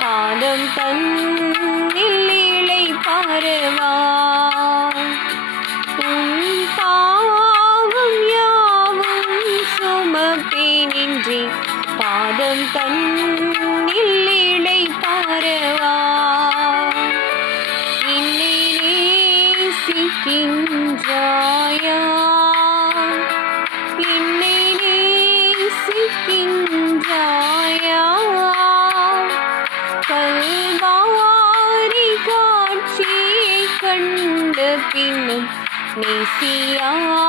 பாதம் தன்னில் இளை பாரவா பாவம் யாவும் சுமப்பேனின்றி பாதம் தன்னில் இளை பாரவா என்னை நேசிக்கின்றாயா என்னை நேசிக்கின்றாயா கல்வாரி காட்சியை கண்ட பின்னும் நேசியாமல்